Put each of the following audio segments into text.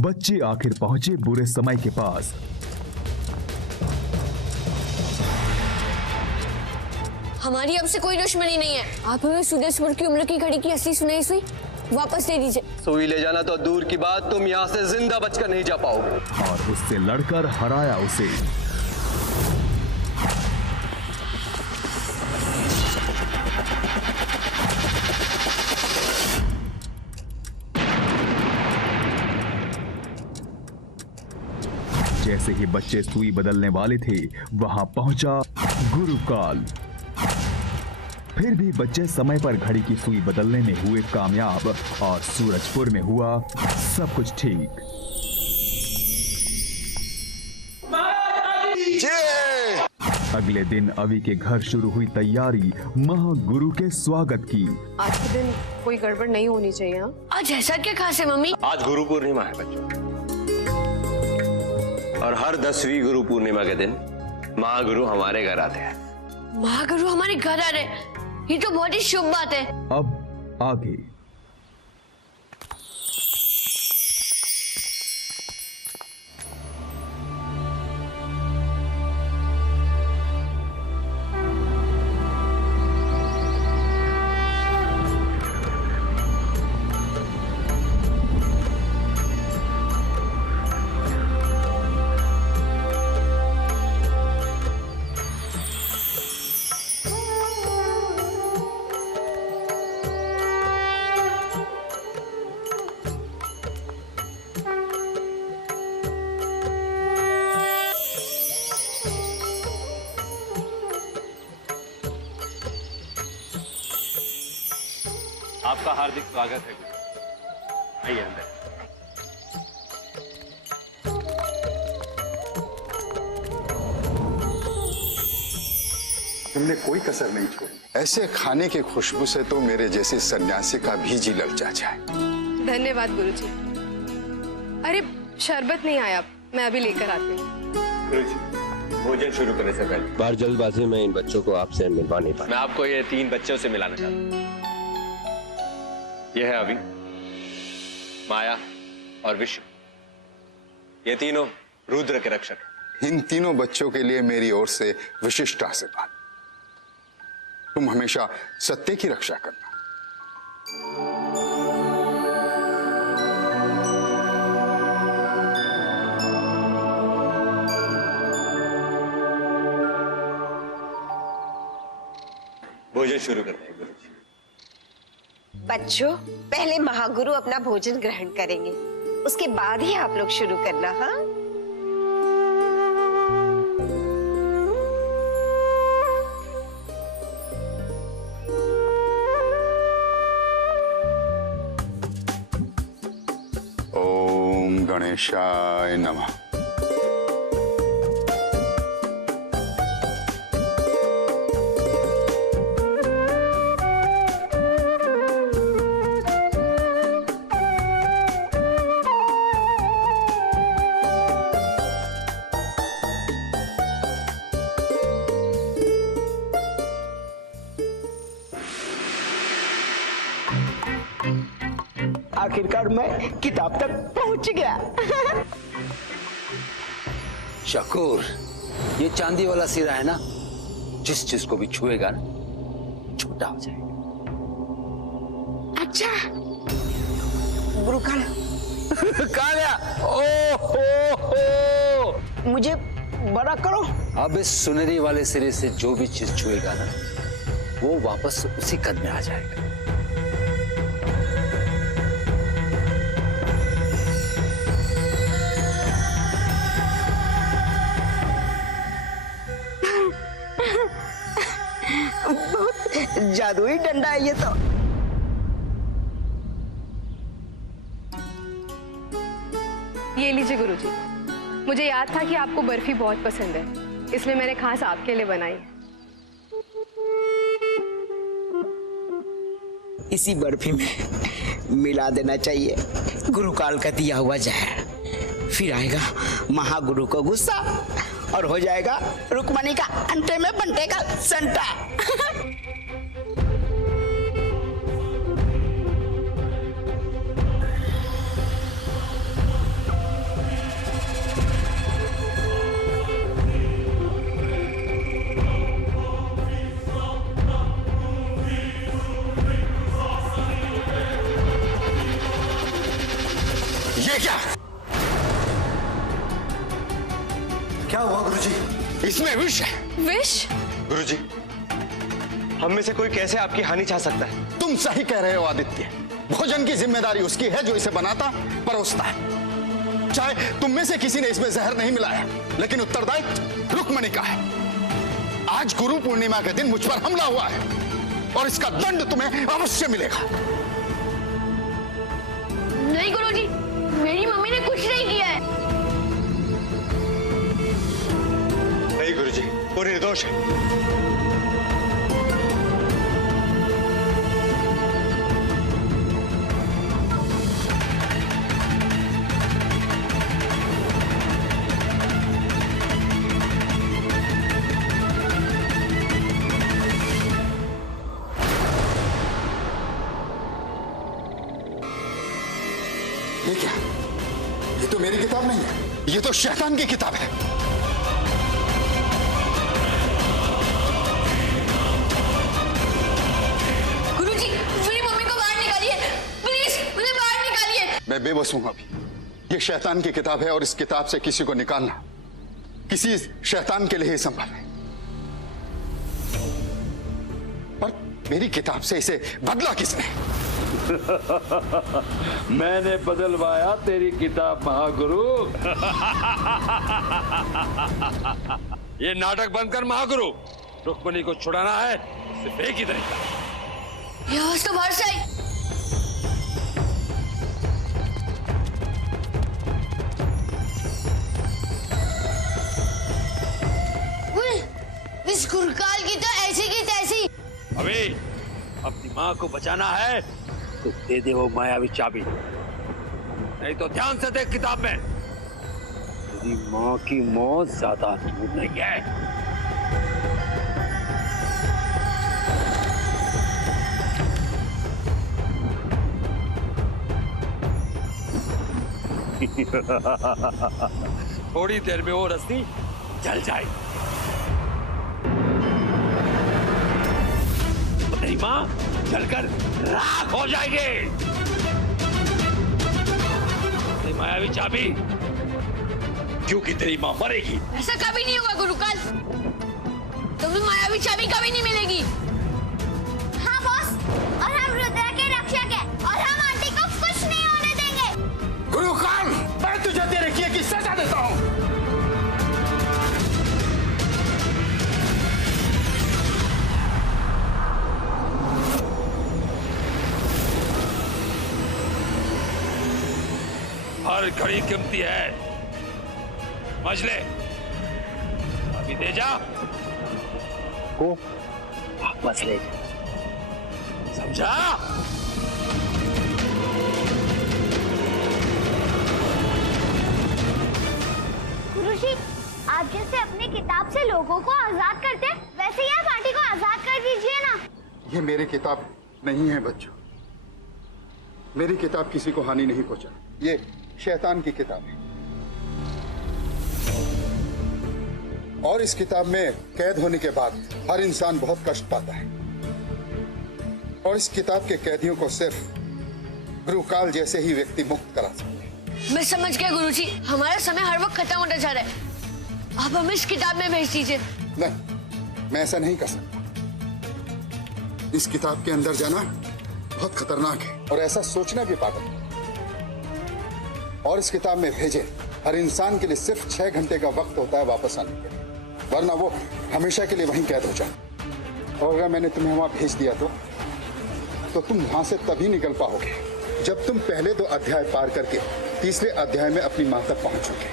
बच्चे आखिर पहुंचे बुरे समय के पास। हमारी आपसे कोई दुश्मनी नहीं है। आप हमें सुदेशपुर की उम्र की घड़ी की असली सुनाई सुई वापस दे दीजिए। सुई ले जाना तो दूर की बात, तुम यहाँ से जिंदा बचकर नहीं जा पाओगे। और उससे लड़कर हराया उसे। जैसे ही बच्चे सुई बदलने वाले थे, वहां पहुंचा गुरुकाल। फिर भी बच्चे समय पर घड़ी की सुई बदलने में हुए कामयाब और सूरजपुर में हुआ सब कुछ ठीक। अगले दिन अवि के घर शुरू हुई तैयारी महागुरु के स्वागत की। आज के दिन कोई गड़बड़ नहीं होनी चाहिए। आज ऐसा क्या खास है मम्मी? आज गुरु पूर्णिमा है बच्चों, और हर 10वीं गुरु पूर्णिमा के दिन महागुरु हमारे घर आते हैं। महागुरु हमारे घर आ रहे, ये तो बहुत ही शुभ बात है। अब आगे। आपका हार्दिक स्वागत है गुरु। आइए अंदर। तुमने कोई कसर नहीं छोड़ी। ऐसे खाने की खुशबू से तो मेरे जैसे सन्यासी का भी जी ललचा जाए। धन्यवाद गुरुजी। अरे शरबत नहीं आया, मैं अभी लेकर आती हूँ। गुरुजी, भोजन शुरू करने से पहले बार जल्दबाजी में इन बच्चों को आपसे मिलवा नहीं पाया। मैं आपको ये 3 बच्चों से मिलाना चाहता हूँ। यह है अवि, माया और विश्व। ये तीनों रुद्र के रक्षक हैं। इन तीनों बच्चों के लिए मेरी ओर से विशिष्ट आशीर्वाद। तुम हमेशा सत्य की रक्षा करना। भोजन शुरू करते हैं गुरुजी। बच्चों, पहले महागुरु अपना भोजन ग्रहण करेंगे, उसके बाद ही आप लोग शुरू करना। हाँ, ओम गणेशाय नमः। आखिरकार मैं किताब तक पहुंच गया। शकूर, ये चांदी वाला सिरा है ना, जिस चीज को भी छुएगा ना छोटा हो जाएगा। अच्छा गुरुकाल कहाँ गया? ओहो, मुझे बड़ा करो। अब इस सुनहरी वाले सिरे से जो भी चीज छुएगा ना वो वापस उसी कद में आ जाएगा। बहुत जादुई डंडा है ये तो। ये लीजिए गुरुजी, मुझे याद था कि आपको बर्फी बहुत पसंद है, इसलिए मैंने खास आपके लिए बनाई है। इसी बर्फी में मिला देना चाहिए गुरुकाल का दिया हुआ जहर, फिर आएगा महागुरु को गुस्सा और हो जाएगा रुक्मणी का अंटे में बंटे का संटा। क्या? क्या हुआ गुरुजी? इसमें विष है। विष? गुरुजी, हम में से कोई कैसे आपकी हानि चाह सकता है? तुम सही कह रहे हो आदित्य। भोजन की जिम्मेदारी उसकी है जो इसे बनाता परोसता है। चाहे तुम में से किसी ने इसमें जहर नहीं मिलाया, लेकिन उत्तरदायित्व रुक्मणी का है। आज गुरु पूर्णिमा के दिन मुझ पर हमला हुआ है और इसका दंड तुम्हें अवश्य मिलेगा। नहीं गुरुजी, मेरी मम्मी ने कुछ नहीं किया है। नहीं गुरुजी, वो निर्दोष है। ये क्या? ये तो मेरी किताब नहीं है, ये तो शैतान की किताब है। गुरुजी, मेरी मम्मी को बाहर निकालिए, प्लीज मुझे बाहर निकालिए। मैं बेबस हूं अभी। ये शैतान की किताब है और इस किताब से किसी को निकालना किसी शैतान के लिए ही संभव है। पर मेरी किताब से इसे बदला किसने? मैंने बदलवाया तेरी किताब महागुरु। ये नाटक बंद कर महागुरु। रुक्मणी को छुड़ाना है, सिर्फ एक ही तरीका। ये आवाज तो बाहर से आई। इस गुरकाल की तो ऐसी की तैसी। अभी अपनी माँ को बचाना है तो दे दे वो मायावी चाबी, नहीं तो ध्यान से देख किताब में। तेरी माँ की मौत ज्यादा दूर नहीं है। थोड़ी देर में वो रस्सी जल जाएगी। तेरी माँ जलकर राख हो जाएगी। तेरी मायावी चाबी, क्योंकि तेरी माँ मरेगी। ऐसा कभी नहीं होगा गुरुकाल, तुम्हें मायावी चाबी कभी नहीं मिलेगी। हाँ बॉस, और हम रुद्र के रक्षक हैं और हम आंटी को कुछ नहीं होने देंगे। गुरुकाल, मैं तुझे तेरे किए की सजा देता हूँ। हर घड़ी कीमती है, समझ ले। अभी दे जा को वापस ले जा, समझा? गुरुजी, आप जैसे अपनी किताब से लोगों को आजाद करते हैं, वैसे ही आप आंटी को आजाद कर दीजिए ना। ये मेरी किताब नहीं है बच्चों। मेरी किताब किसी को हानि नहीं पहुंचा। ये शैतान की किताब है और इस किताब में कैद होने के बाद हर इंसान बहुत कष्ट पाता है और इस किताब के कैदियों को सिर्फ गुरुकाल जैसे ही व्यक्ति मुक्त करा सकते हैं। मैं समझ गया गुरुजी, हमारा समय हर वक्त खत्म होता जा रहा है। आप हमें इस किताब में भेज दीजिए। नहीं, मैं ऐसा नहीं कर सकता। इस किताब के अंदर जाना बहुत खतरनाक है और ऐसा सोचना भी पागल है। और इस किताब में भेजे हर इंसान के लिए सिर्फ 6 घंटे का वक्त होता है वापस आने के लिए, वरना वो हमेशा के लिए वहीं कैद हो जाए। और अगर मैंने तुम्हें वहां भेज दिया तो तुम वहां से तभी निकल पाओगे जब तुम पहले 2 अध्याय पार करके तीसरे अध्याय में अपनी मां तक पहुंचोगे।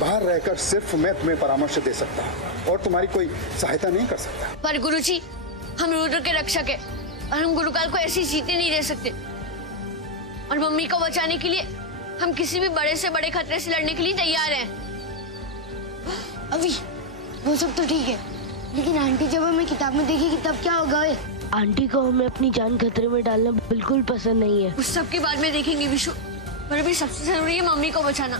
बाहर रहकर सिर्फ मैं तुम्हें परामर्श दे सकता हूँ और तुम्हारी कोई सहायता नहीं कर सकता। पर गुरुजी, हम रुद्र के रक्षक हैं और हम गुरुकाल को ऐसी जीतने नहीं दे सकते। और मम्मी को बचाने के लिए हम किसी भी बड़े से बड़े खतरे से लड़ने के लिए तैयार हैं। अभी वो सब तो ठीक है, लेकिन आंटी जब हमें किताब में देखेगी तब क्या होगा? आंटी को हमें अपनी जान खतरे में डालना बिल्कुल पसंद नहीं है। उस सब के बाद में देखेंगे विशु, पर अभी सबसे जरूरी है मम्मी को बचाना।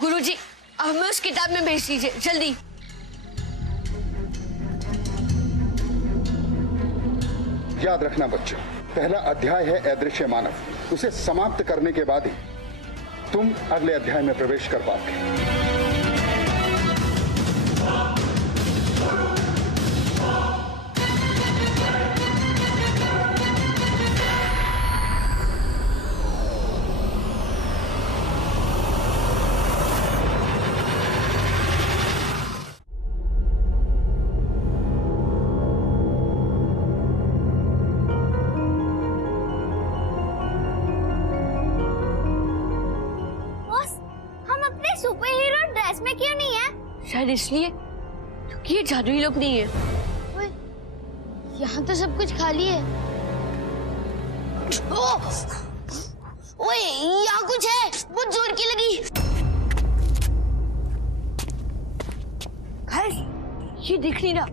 गुरुजी, अब हमें उस किताब में भेज दीजिए जल्दी। याद रखना बच्चों, पहला अध्याय है अदृश्य मानव। उसे समाप्त करने के बाद ही तुम अगले अध्याय में प्रवेश कर पाओगे। सुपर हीरो ड्रेस में क्यों नहीं है? शायद इसलिए क्योंकि ये जादुई लोग नहीं है। यहाँ तो सब कुछ खाली है। ओए, यहाँ कुछ है, बहुत जोर की लगी। ये दिख नहीं रहा,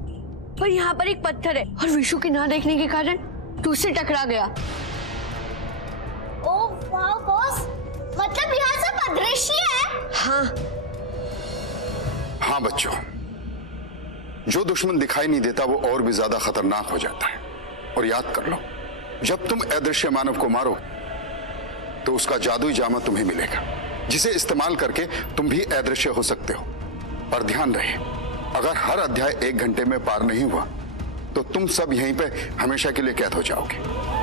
पर यहाँ पर एक पत्थर है और विशु के ना देखने के कारण तू उससे टकरा गया। ओह वाह बॉस, मतलब यहाँ सब अदृश्य है। हाँ बच्चों, जो दुश्मन दिखाई नहीं देता वो और भी ज्यादा खतरनाक हो जाता है। और याद कर लो, जब तुम अदृश्य मानव को मारो तो उसका जादुई जामा तुम्हें मिलेगा, जिसे इस्तेमाल करके तुम भी अदृश्य हो सकते हो। और ध्यान रहे, अगर हर अध्याय 1 घंटे में पार नहीं हुआ तो तुम सब यहीं पे हमेशा के लिए कैद हो जाओगे।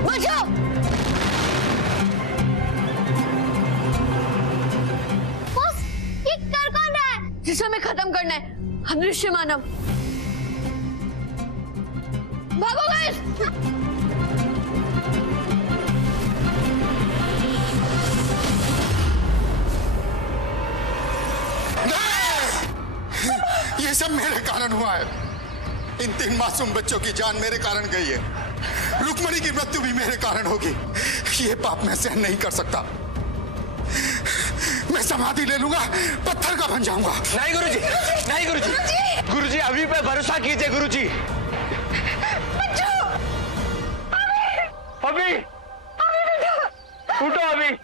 बचाओ! बॉस, ये कर कौन रहा है? जिसे हमें खत्म करना है, अदृश्य मानव। भागो गाइस! ये सब मेरे कारण हुआ है। इन 3 मासूम बच्चों की जान मेरे कारण गई है। रुक्मणी की मृत्यु भी मेरे कारण होगी। ये पाप मैं सहन नहीं कर सकता। मैं समाधि ले लूंगा, पत्थर का बन जाऊंगा। नहीं गुरुजी, नहीं गुरुजी, गुरुजी अभी पे भरोसा कीजिए गुरुजी। अभी उठो अभी।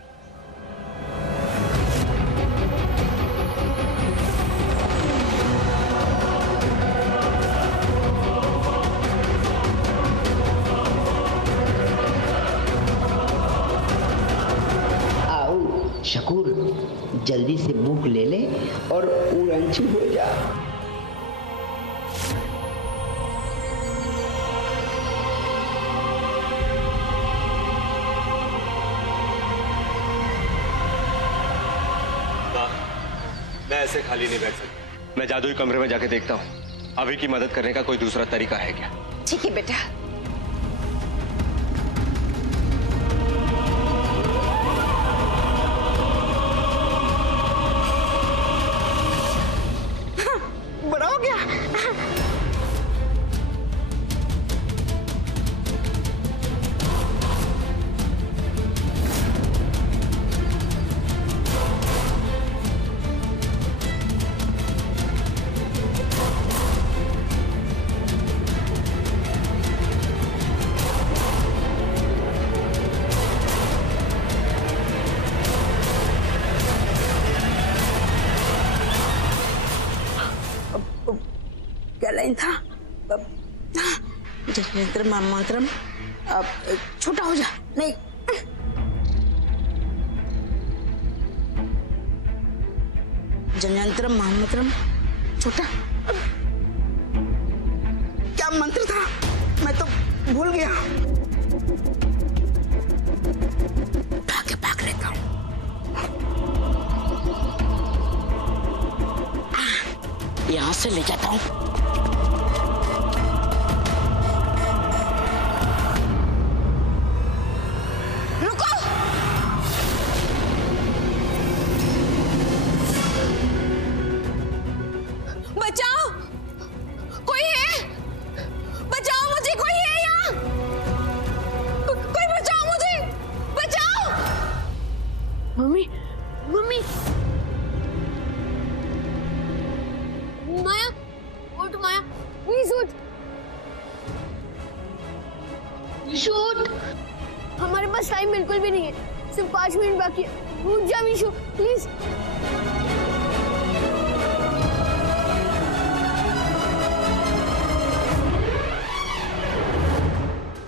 शकूर, जल्दी से भूख ले ले और उड़ंची हो जा। मैं ऐसे खाली नहीं बैठ सकता। मैं जादुई कमरे में जाके देखता हूँ अभी की मदद करने का कोई दूसरा तरीका है क्या। ठीक है बेटा। बड़ा हो गया। क्या लाइन था? जन्यंत्र महामंत्रम, अब छोटा हो जा। नहीं, जन्यंत्र महामंत्रम छोटा। क्या मंत्र था? मैं तो भूल गया। भाग लेता हूँ। यहाँ से ले जाता हूँ। बचाओ! कोई है? बचाओ मुझे! कोई है यहाँ? कोई बचाओ मुझे! बचाओ! Mummy, mummy! माया, उठ माया, प्लीज उठ। शूट। हमारे पास टाइम बिल्कुल भी नहीं है, सिर्फ 5 मिनट बाकी है। रुक जा विशु प्लीज।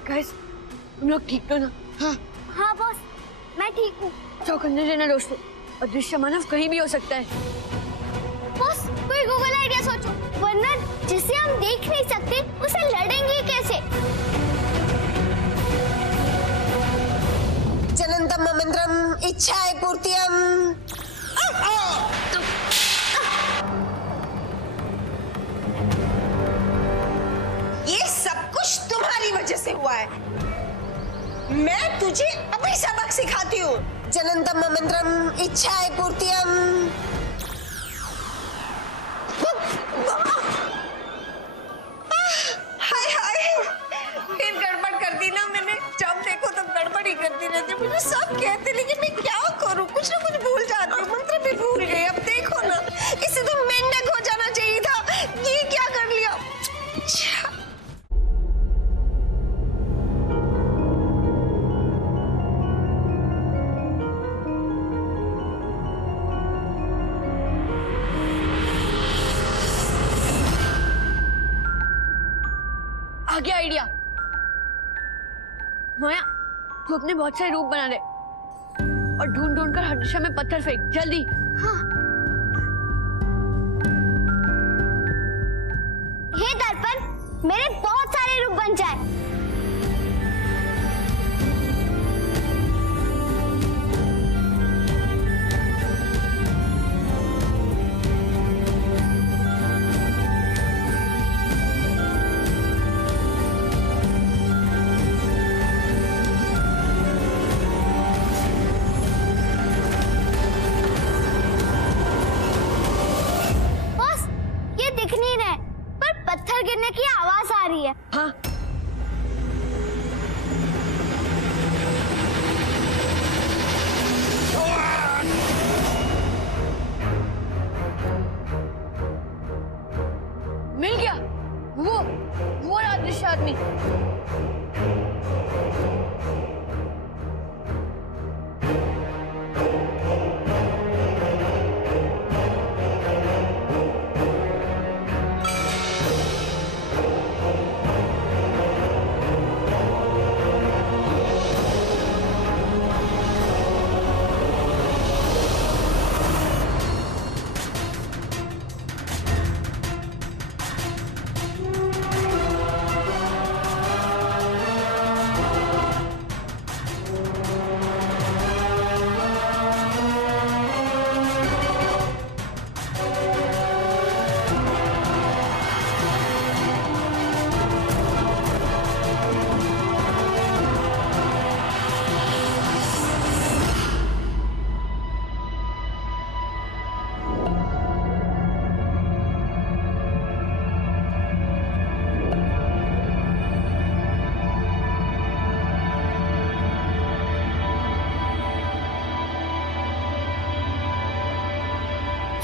गाइस, हम लोग ठीक तो ना? हाँ बॉस, मैं ठीक हूँ। चौकन्ने रहना दोस्तों, अदृश्य मानव कहीं भी हो सकता है। बॉस, कोई गूगल आइडिया सोचो, वरना जिसे हम देख नहीं सकते उसे लड़ेंगे कैसे? जननतम ममंत्रम इच्छाए पूर्तियम। ये सब कुछ तुम्हारी वजह से हुआ है। मैं तुझे अभी सबक सिखाती हूँ। जननतम ममंत्रम इच्छाए पूर्तियम। हाय हाय, फिर गड़बड़ कर दी ना मैंने। जब देखो तब गड़बड़ ही करती रहती। मुझे सब कहते, लेकिन मैं क्या करूँ, कुछ ना कुछ भूल जाती हूँ। मंत्र भी भूल गई। अब देखो ना, इसे तो मेंढक हो जाना चाहिए था, ये क्या कर लिया। आ गया आइडिया। माया, तू अपने बहुत सारे रूप बना दे और ढूंढ ढूंढ कर हर दिशा में पत्थर फेंक, जल्दी। हाँ। हे दर्पण, मेरे बहुत सारे रूप बन जाए। दिख नहीं रहे, पर पत्थर गिरने की आवाज आ रही है। हाँ। मिल गया, वो अदृश्य आदमी।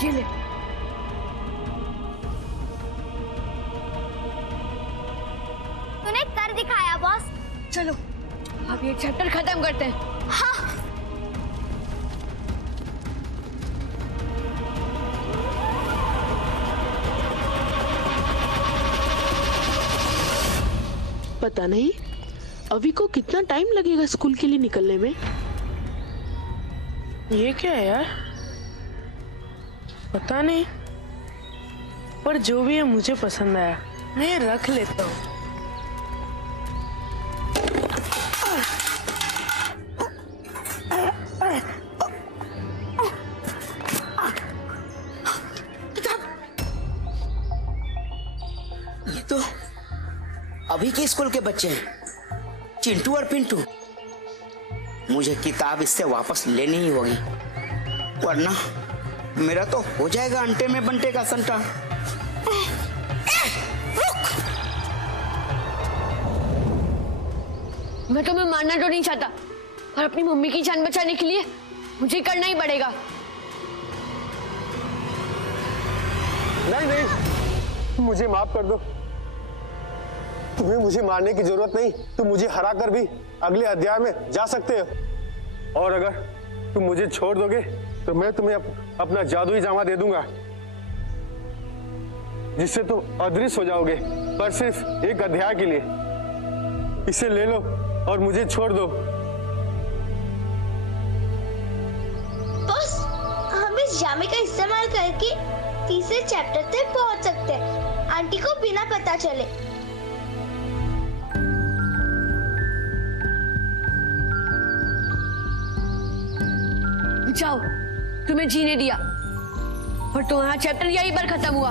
ये ले। तूने कर दिखाया बॉस। चलो अब ये चैप्टर खत्म करते हैं। हाँ। पता नहीं अभी को कितना टाइम लगेगा स्कूल के लिए निकलने में। ये क्या है यार, पता नहीं, पर जो भी है मुझे पसंद आया, मैं ये रख लेता हूँ। ये तो अभी के स्कूल के बच्चे हैं, चिंटू और पिंटू। मुझे किताब इससे वापस लेनी ही होगी, वरना मेरा तो हो जाएगा अंटे में बंटे का संटा। मैं तुम्हें मारना तो नहीं चाहता, पर अपनी मम्मी की जान बचाने के लिए मुझे करना ही पड़ेगा। नहीं नहीं, मुझे माफ कर दो। तुम्हें मुझे मारने की जरूरत नहीं, तुम मुझे हरा कर भी अगले अध्याय में जा सकते हो। और अगर तुम मुझे छोड़ दोगे तो मैं तुम्हें अपना जादुई जामा दे दूंगा, जिससे तुम अदृश्य हो जाओगे, पर सिर्फ एक अध्याय के लिए। इसे ले लो और मुझे छोड़ दो। बॉस, हम इस जामे का इस्तेमाल करके तीसरे चैप्टर तक पहुंच सकते हैं, आंटी को बिना पता चले। जाओ, तुम्हें जीने दिया और तुम्हारा चैप्टर यहीं पर खत्म हुआ।